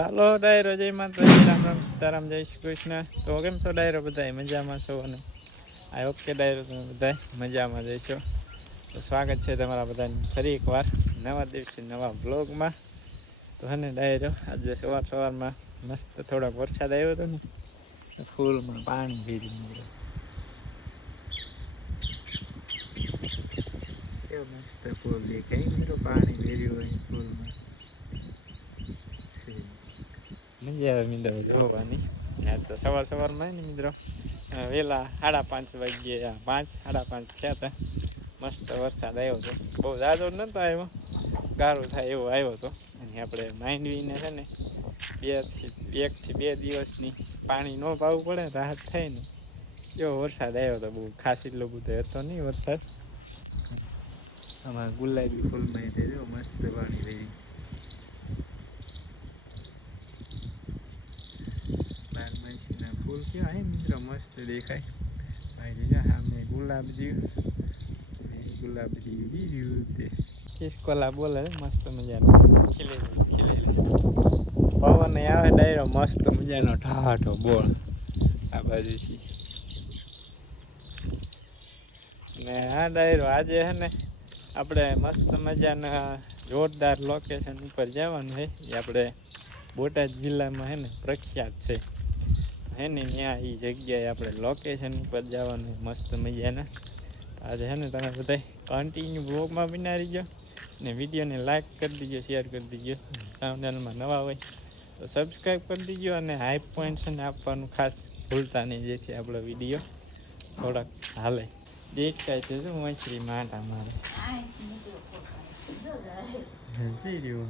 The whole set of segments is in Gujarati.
હાલો, ડાયરો, જય માતાજી, રામ રામ, સીતારામ, જય શ્રી કૃષ્ણ. તો કેમ છો ડાયરો બધા મજામાં છો અને? આ ઓકે ડાયરો તમે બધા મજામાં જઈશો તો સ્વાગત છે તમારા બધાની ફરી એકવાર નવા દિવસે, નવા બ્લોગમાં તો હને ડાયરો, આજે સવાર સવારમાં મસ્ત થોડોક વરસાદ આવ્યો હતો ને ફૂલમાં પાણી ભીરી નીકળ્યું. મસ્ત ફૂલ દેખાય પાણી ભીર્યું હોય ફૂલમાં. મજા આવે મિત્રો જોવાની તો સવાર સવારમાં ને મિત્રો વહેલા સાડા પાંચ વાગ્યે પાંચ સાડા પાંચ થયા હતા મસ્ત વરસાદ આવ્યો હતો બહુ જાજો નહોતો આવ્યો ગારો થાય એવો આવ્યો હતો અને આપણે માંડવીને છે ને બેથી એકથી બે દિવસની પાણી ન પાવું પડે રાહત થાય ને. એવો વરસાદ આવ્યો હતો બહુ ખાસ એટલો બધો હતો નહીં વરસાદ. આમાં ગુલાબી ફૂલમાં છે જો મસ્ત પાણી રહી. ફૂલ કેવા મિત્રો, મસ્ત દેખાય. ભાઈ જા સામે ગુલાબ જેવું ગુલાબ જેવું બીજું તે કિસકોલા બોલે મસ્ત મજાનો. પવન આવે ડાયરો, મસ્ત મજાનો ઠાઠો બોલ. આ બાજુથી ને હા ડાયરો આજે હે ને, આપણે મસ્ત મજાના જોરદાર લોકેશન ઉપર જવાનું છે એ આપણે બોટાદ જિલ્લામાં હે ને, પ્રખ્યાત છે. હે ને ત્યાં એ જગ્યાએ આપણે લોકેશન ઉપર જવાનું મસ્ત મજાના. આજે હે ને તમે બધા કન્ટિન્યુ બ્લોગમાં બનાવી ગયો ને વિડીયોને લાઇક કરી દીજો શેર કરી દીજો. ચેનલમાં નવા હોય તો સબસ્ક્રાઈબ કરી દીજો અને હાઈ પોઈન્ટ ને આપવાનું ખાસ ભૂલતા નહીં જેથી આપણો વીડિયો થોડાક હાલે. દેખાય છે શું વંચરી માટા મારે?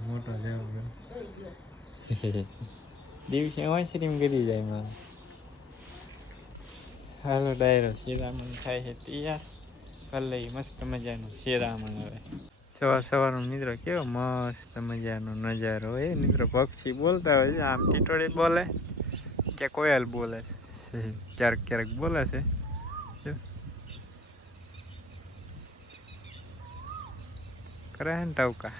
મોટો જવાબ દિવસે વંચરીમ કરી જાય મારે. હાલો, ડાયરો, શિરામણ થાય છે તૈયાર. ભલે મસ્ત મજાનું શિરામણ હવે. સવાર સવારનો મિત્રો કેવો મસ્ત મજાનો નજારો હોય મિત્રો પક્ષી બોલતા હોય છે, આમ ટીટોળી બોલે કે કોયલ બોલે છે. ક્યારેક ક્યારેક બોલે છે. કરે છે ને ટાવકા.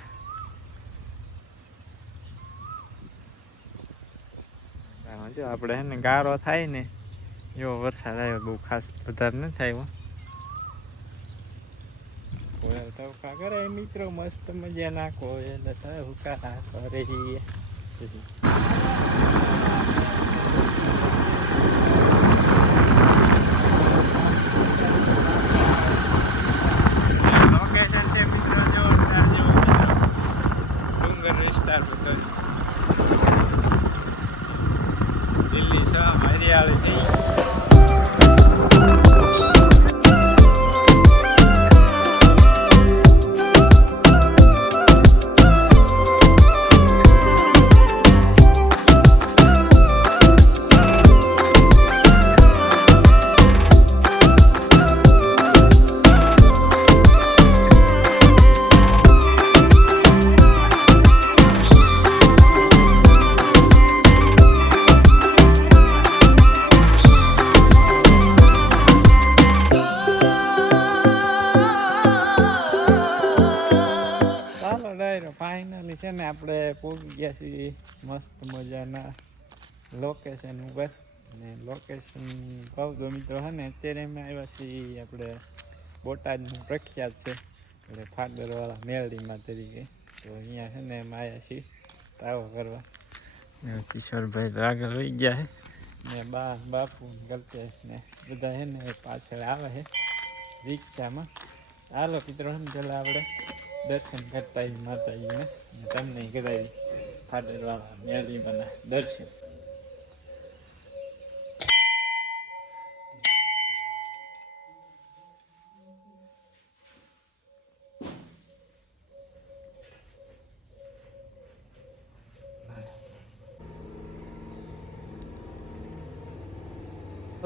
આપણે હે ને ગારો થાય ને એવો વરસાદ આવ્યો બહુ ખાસ વધારે ન થાય એવો કોયલ ટવકા કરે મિત્રો મસ્ત મજાના કોયલ ટવકા કરે લોકેશન છે મિત્રો જોરદાર જો મિત્રો ડુંગર વિસ્તાર બધો દિલ્હી છે હરિયાળી થઈ આપણે પહોંચી ગયા છીએ. મસ્ત મજાના લોકેશન ઉપર. ને લોકેશન કહું તો મિત્રો હે ને, અત્યારે અમે આવ્યા છીએ આપણે બોટાદનું પ્રખ્યાત છે. એટલે ફાદરવાળા મેલડીમાં તરીકે. તો અહીંયા છે ને અમે આવ્યા છીએ તાવો કરવા. કિશોરભાઈ તો આગળ વહી ગયા છે ને બા, બાપુ કલ્પેશ ને બધા છે ને પાછળ આવે છે રિક્ષામાં. હાલો મિત્રો પેલા આપણે. દર્શન કરતા આવી માતાજીને અને તમને કરાવી ફાટરવાળા મેળવીમાંના દર્શન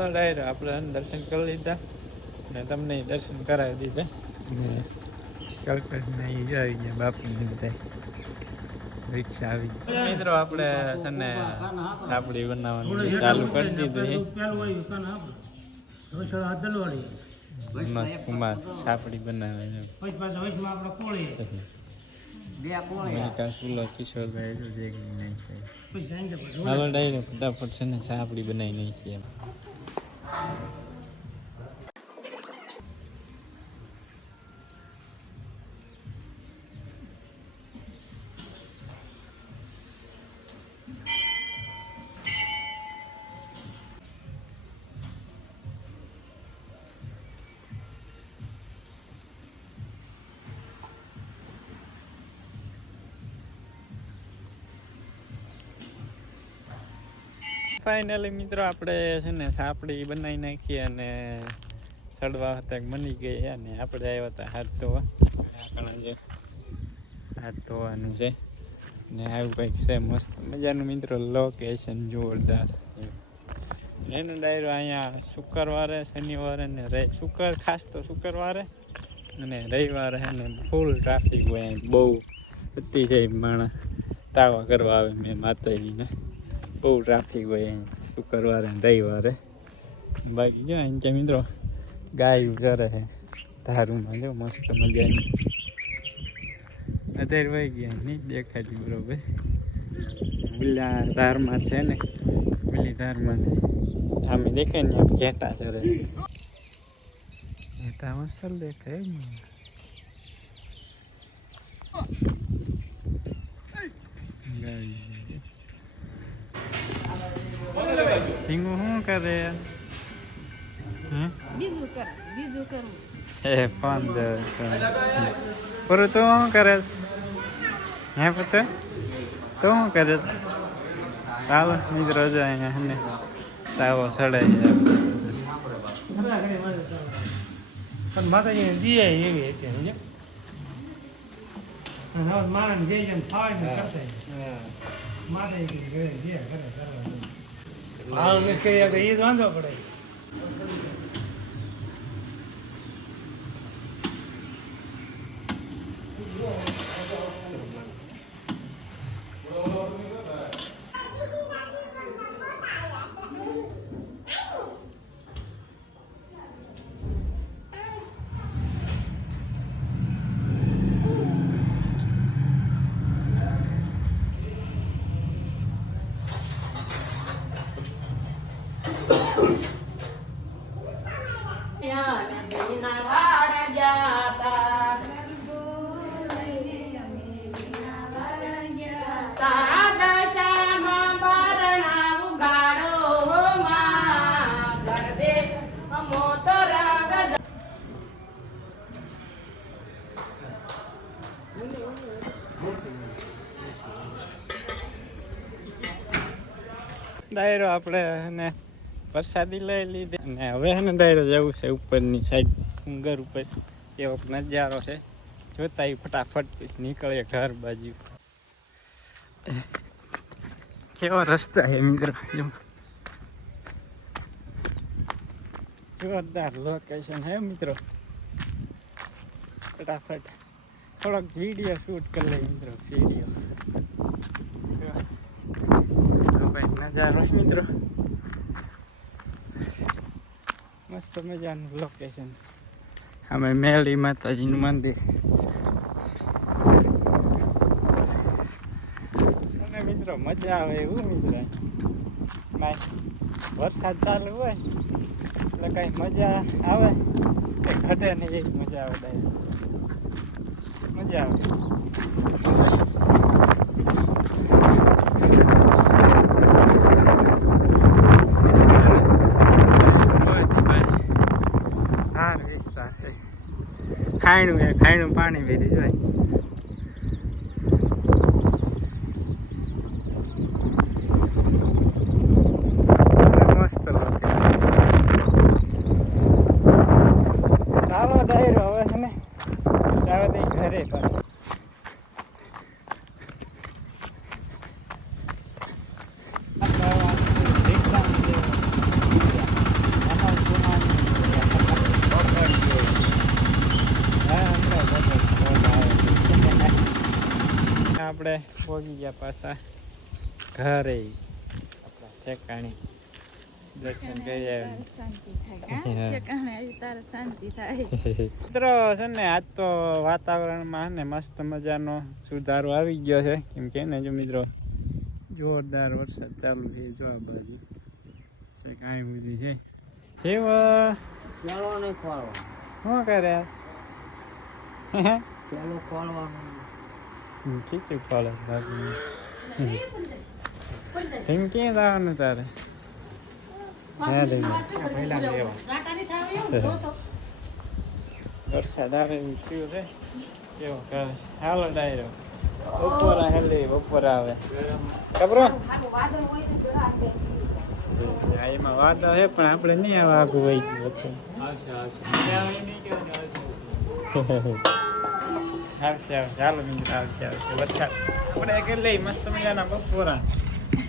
ડાયરો આપણે એને દર્શન કરી લીધા ને તમને ય દર્શન કરાવી દીધા ને કલ્પેશને ઈ જો આવી ગયા બાપુને બધા રિક્ષા આવી મિત્રો આપણે છે ને સાપડી બનાવવાનું ચાલુ કરી દીધું છે. કુમાર સાપડી બનાવે ફટાફટ છે ને સાપડી બનાવી નાખીએ ફાઇનલી મિત્રો આપણે છે ને સાપડી બનાવી નાખી અને સડવા હતા મની ગઈ અને આપણે આવ્યા હતા હાથ ધોવા. આપણા જે હાથ ધોવાનું છે. ને આવું કંઈક છે, મસ્ત મજાનું મિત્રો લોકેશન જોરદાર. એનો ડાયરો અહીંયા શુક્રવારે, શનિવારે ને રે, શુક્ર ખાસ તો શુક્રવારે અને રવિવારે ને ફૂલ ટ્રાફિક હોય બહુ જાય માણસ તાવા કરવા આવે, મેં માતાજીને. બહુ ટ્રાફિક હોય શુક્રવારે રવિવારે? બાકી જો અહીં કે મિત્રો, ગાય કરે છે ધારુમાં જો મસ્ત મજાની. અત્યારે વહી ગયા, નહીં દેખાતી બરોબર. ઓલા ધારમાં છે ને ઓલી ધારમાં સામે દેખાય ને ઘેટા ચરે. ઘેટા મસ્ત દેખાય ને ગાય ટીંગુ શું કરે? હે બીજું કર બીજું કરવું એ પંદર પૂરું તું શું કરેસ? હે પછી? તું શું કરેસ? ચાલો મિત્રો જો અહીંયા હને તાવો સડે છે પણ માતાજીને દીએ એવી હતી સમજે અને હવે માણસ જે જેમ ફાવે કરતા માતાજી કરે જે કરે કરવા હાલ નથી એ વાંધો પડે. ડાયરો આપણે અને પ્રસાદી લઈ લીધી. અને હવે એને ડાયરો જવું છે ઉપરની સાઈડ ડુંગર ઉપર. એવો નજારો છે. જોતા ફટાફટ નીકળે ઘર બાજુ. કેવો રસ્તા છે મિત્રો જોરદાર લોકેશન હે મિત્રો. ફટાફટ. થોડોક વીડિયો શૂટ કરી લે મિત્રો ભાઈ નજારો મિત્રો મસ્ત મજાનું લોકેશન અમે મેલી માતાજીનું મંદિર અને મિત્રો મજા આવે એવું મિત્રો વરસાદ ચાલુ હોય એટલે કાંઈ મજા આવે ઘટે નહીં મજા આવે મજા આવે ખાયણું એ ખાયણું પાણી વેરી જાય મસ્ત ચાલો ડાયરો હવે છે ને? જાવ ઘરે પાછું. ગયા પાછા ઘરે આપણા ઠેકાણે દર્શન કરી મિત્રો છે ને આજ તો વાતાવરણમાં ને મસ્ત મજાનો સુધારો આવી ગયો છે. કેમ કે ને જો મિત્રો જોરદાર વરસાદ ચાલુ છે જો આ બાજુ. છે કાંઈ બધી છે. કેવ ચાલો નહીં ખોલવાનું. શું કરે ચાલો ખોલવાનું. ખોલે બાપુ એમ ક્યાં જવાનું તારે વરસાદ આવે એવું થયું છે કેવો કરે હાલો ડાયરો બપોરા હેલે બપોરા આવે ખબર એમાં વાદળ છે પણ આપણે નહીં આવે આગું વહી ગયું વચ્ચે આવશે આવશે ચાલો મિત્રો આવશે આવશે વરસાદ આપણે કે લઈ મસ્ત મજાના બપોરા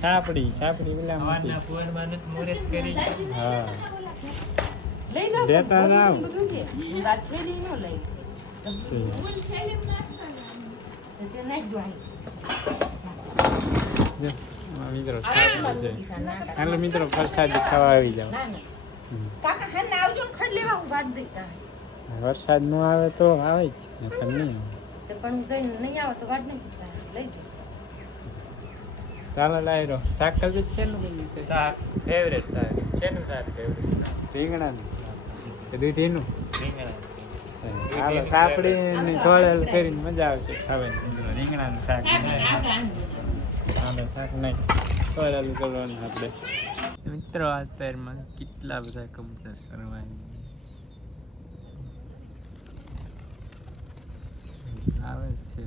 સાપડી સાપડી પેલા. પોરમાં કરી હા લઈ જાઓ દેતા ના આવ. બધું કે રાત થેલી નો લઈ તે. તે નાખ દો અહીં. જો, આ મિત્રો હાલો મિત્રો પ્રસાદી ખાવા આવી જાવ ના ના હમ. કાકા હાને આવજો ખડ લેવા હું વાટ દઈ વરસાદ નો આવે તો આવે જ નહીં. તો પણ હું જઈને નહીં આવે તો વાટ નહીં પૂછતા લઈ જાય ચાલો લાયરો શાક કલબી છે ને બધું છે શાક ફેવરેટ તારે શેનું શાક ફેવરેટ રીંગણાનું કે દૂધીનું રીંગણા સાપડી ને છોડેલ કરીને મજા આવશે ખાવાની મિત્રો રીંગણાનું શાક આપણે શાક નહીં છોડેલું કરવાનું આપણે મિત્રો આ અત્યારમાં કેટલા બધા કમ્પ્યુટર સરવાય આવે છે.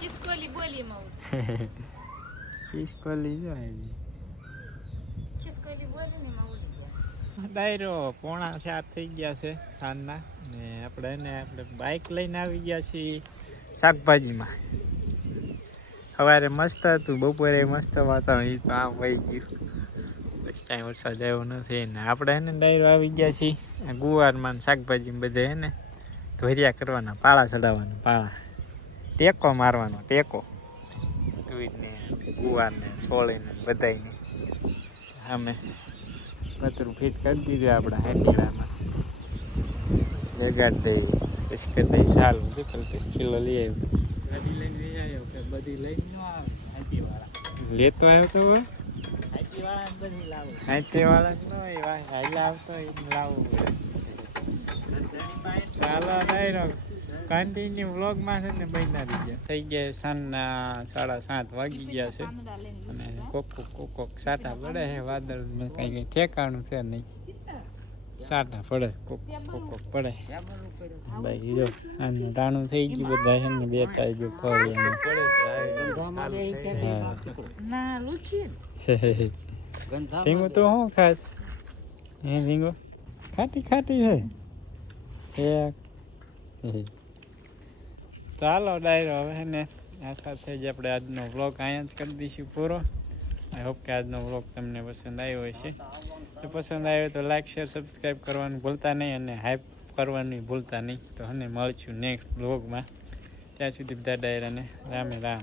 ખિસકોલી બોલી માં ખિસકોલી જો આવી. ખિસકોલી બોલી ને માં ડાયરો પોણા ચાર થઈ ગયા છે સાંજના ને આપણે એને આપણે બાઇક લઈને આવી ગયા છીએ શાકભાજીમાં સવારે મસ્ત હતું બપોરે મસ્ત વાતાવરણ આમ વહી ગયું કાંઈ વરસાદ આવ્યો નથી ને. આપણે એને ડાયરો આવી ગયા છીએ. ગુવારમાં ને શાકભાજીમાં બધે એને ધોરિયા કરવાના પાળા ચડાવવાના પાળા. ટેકો મારવાનો ટેકો. તુઈને ગુવારને છોળીને બધાયને. અમે પતરું ફિટ કરી દીધું આપણા હાટીડામાં લગાડ દઈ પછી કરી દઈ સારું છે પછી કિલો લઈ આવ્યો. બધી લઈને લઈ આવ્યો કે બધી લઈને લેતો આવ્યો તો ન હાઈલા આવતો લાવવું ચાલો કન્ટિન્યુ વ્લોગમાં છે ને બન્યા રહી થઈ ગયા સાંજના સાડા સાત વાગી ગયા છે. અને કોકો કોક કોક સાટા પડે છે વાદળ કઈ ઠેકાણું છે નહીં. સાટા પડે કોક કોક પડે. ભાઈ જો આનું ટાણું થઈ ગયું બધા છે ને બે તાઈ જો હા. ના રીંગો તો શું ખાત હે રીંગો ખાટી ખાટી છે. એક ચાલો ડાયરો હવે ને આ સાથે જ આપણે આજનો વ્લોગ અહીંયા જ કરી દઈશું પૂરો. આઈ હોપ કે આજનો વ્લોગ તમને પસંદ આવ્યો હશે. તો પસંદ આવ્યો તો લાઇક શેર સબસ્ક્રાઈબ કરવાનું ભૂલતા નહીં અને હાઈપ કરવાનું ભૂલતા નહીં. તો હને મળશું નેક્સ્ટ વ્લોગમાં ત્યાં સુધી બધા ડાયરાને રામે રામ.